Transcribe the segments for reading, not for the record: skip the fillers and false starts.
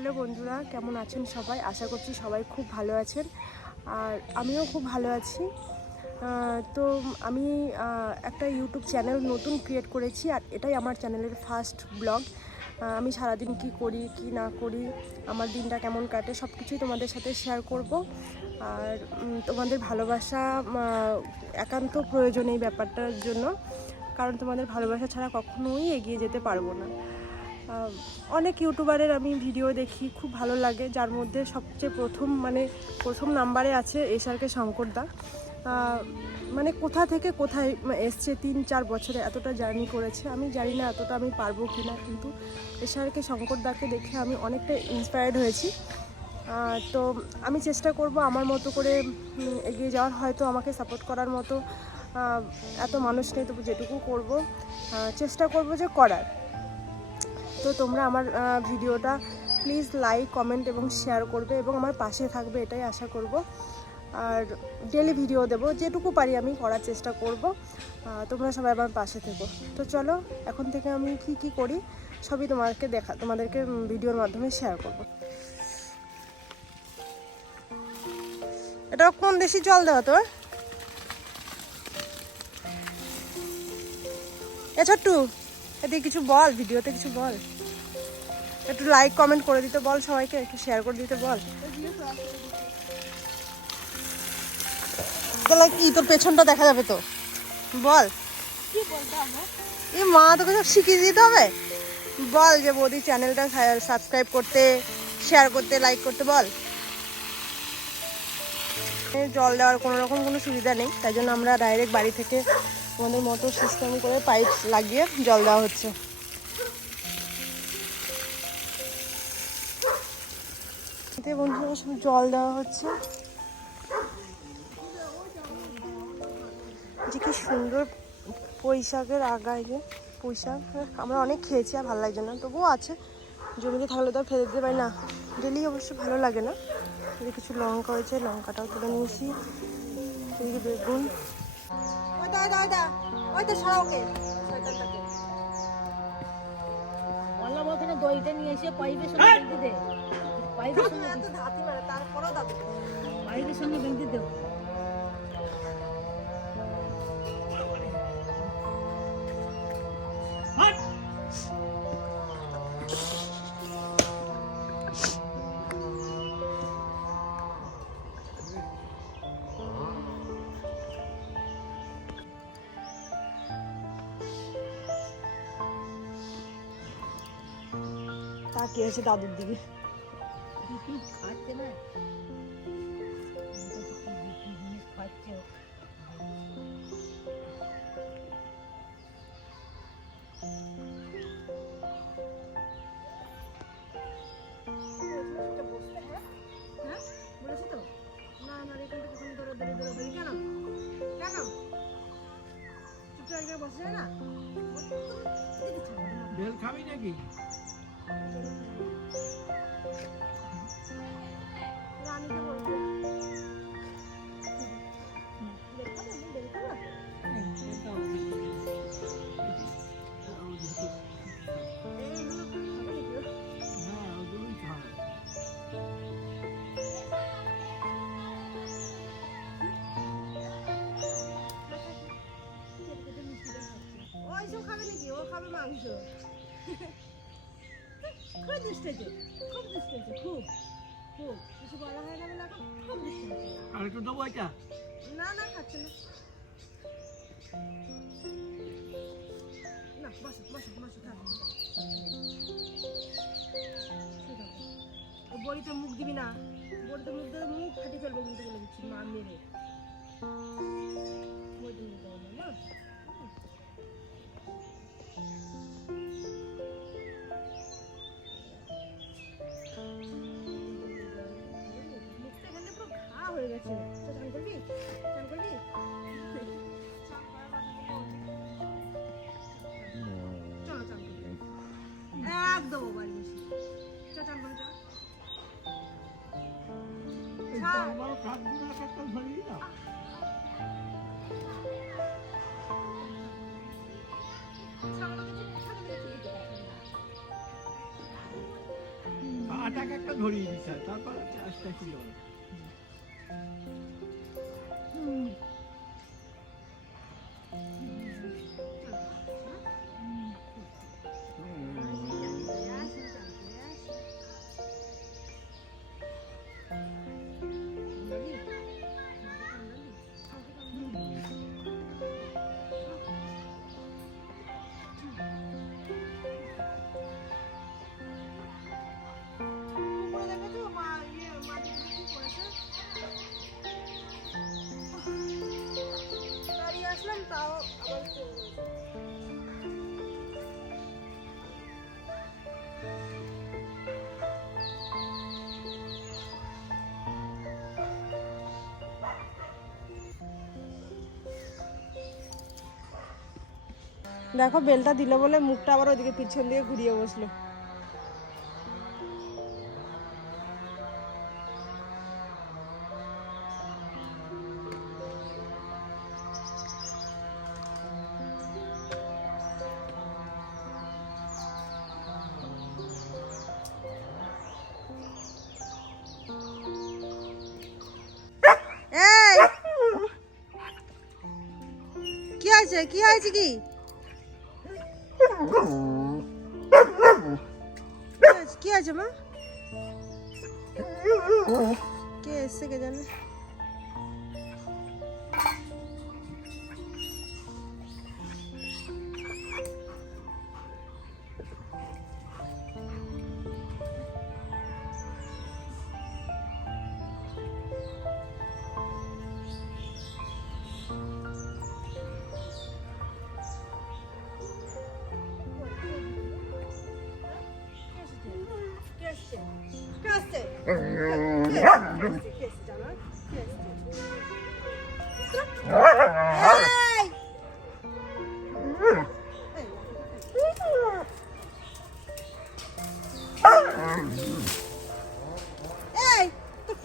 Hello বন্ধুরা, কেমন আছেন সবাই? আশা করছি সবাই খুব ভালো আছেন, আর আমিও খুব ভালো আছি। তো আমি একটা ইউটিউব চ্যানেল নতুন ক্রিয়েট করেছি, আর এটাই আমার চ্যানেলের ফার্স্ট ব্লগ। আমি সারাদিন কি করি কি না করি, আমার দিনটা কেমন কাটে, সব কিছুই তোমাদের সাথে শেয়ার করব। আর তোমাদের ভালোবাসা একান্ত প্রয়োজন এই ব্যাপারটার জন্য, কারণ তোমাদের ভালোবাসা ছাড়া কখনোই এগিয়ে যেতে পারবো না। অনেক ইউটিউবারের আমি ভিডিও দেখি, খুব ভালো লাগে, যার মধ্যে সবচেয়ে প্রথম নাম্বারে আছে এসআরকে শঙ্করদা। মানে কোথা থেকে কোথায় এসছে, 3-4 বছরে এতটা জার্নি করেছে। আমি জানি না এতটা আমি পারবো কি না, কিন্তু এসআরকে শঙ্করদাকে দেখে আমি অনেকটা ইন্সপায়ার্ড হয়েছি। তো আমি চেষ্টা করব আমার মতো করে এগিয়ে যাওয়ার। হয়তো আমাকে সাপোর্ট করার মতো এত মানুষ নেই, তবু যেটুকু করব চেষ্টা করব যে করার। তো তোমরা আমার ভিডিওটা প্লিজ লাইক, কমেন্ট এবং শেয়ার করবে এবং আমার পাশে থাকবে, এটাই আশা করব। আর ডেলি ভিডিও দেবো, যেটুকু পারি আমি করার চেষ্টা করব। তোমরা সবাই আমার পাশে থেকো। তো চলো, এখন থেকে আমি কি করি সবই তোমাদেরকে ভিডিওর মাধ্যমে শেয়ার করব। এটা কোন দেশি জল দেওয়া তোর? এ ছোট্টু, এদিকে কিছু বল, ভিডিওতে কিছু বল, একটু লাইক কমেন্ট করে দিতে বল, সবাইকে একটু শেয়ার করে দিতে বল। কি তোর পেছনটা দেখা যাবে তো, বল। এই মা তোকে সব শিখিয়ে দিতে হবে। বল যে বৌদি চ্যানেলটা সাবস্ক্রাইব করতে, শেয়ার করতে, লাইক করতে বল। জল দেওয়ার কোনো সুবিধা নেই, তাই জন্য আমরা ডাইরেক্ট বাড়ি থেকে আমাদের মোটর সিস্টেম করে পাইপ লাগিয়ে জল দেওয়া হচ্ছে। এতে বন্ধুরা সব জল দেওয়া হচ্ছে। যে কি সুন্দর পুঁইশাকের আগায়, যে পুঁইশাক আমরা অনেক খেয়েছি, আর ভালো লাগছে না, তবুও আছে। জমিতে থাকলে তো আর ফেলে দিতে পারি না, ডেলি অবশ্য ভালো লাগে না। এদিকে কিছু লঙ্কা হয়েছে, লঙ্কাটাও তুলে নিয়েছি। এদিকে বেগুন, দইটা নিয়ে এসে পাইপের সঙ্গে বেঁধে দে, পাইপের সঙ্গে বেঁধে দেব। তাকিয়ে আছে দাদুর দিকে। খাচ্ছে না, খাচ্ছে। বেল খাবি নাকি? রানীকে বলবো ওইসব খাবে নাকি, ও খাবে মাংস। খুব দুষ্টেছে, খুব দুষ্টেছে, খুব খুব কিছু বলা হয় না বলে এখন খুব দুষ্টেছে। আর একটু দেবো এটা? না না, খাচ্ছে না। না, বসো বসো বসো, থাক। বড়িতে মুখ দিবি না, বড়িতে মুখ দিলে মুখ ফাটিয়ে ফেলবো কিন্তু, বলে দিচ্ছি মা মেরে। বড়িতে মুখ দেবো না, না। মুখটা এখানে পুরো ঘা হয়ে গেছে। তো চান করবি, চান করবি? চলো চান করবি, একদম বাড়ি বসে চান করবি। আমার কাজ গুলো একটা ধরিয়ে দাও। আটাকে একটা ধরিয়ে দিতে হয়, তারপর আস্তে ছিল। দেখো বেলটা দিল বলে মুখটা আবার ওইদিকে পিছন দিয়ে ঘুরিয়ে বসলো। এই কি আছে, কি হয়েছে, কি কি আছে মা? কে এসছে কে জানে?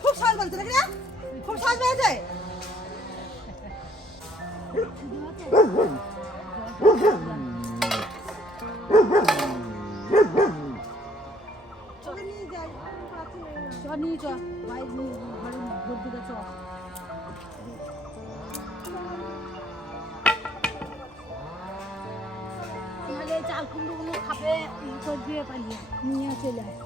খুব সাজ বলতে নাকি না? খুব সাজ বেড়েছে। নিয়ে চ বাইক নিয়ে ঘরে ভোট দিতে চ। নাহলে চাল কুমড়োগুলো খাবে, ই করে দিয়ে পালিয়ে নিয়ে চলে আসে।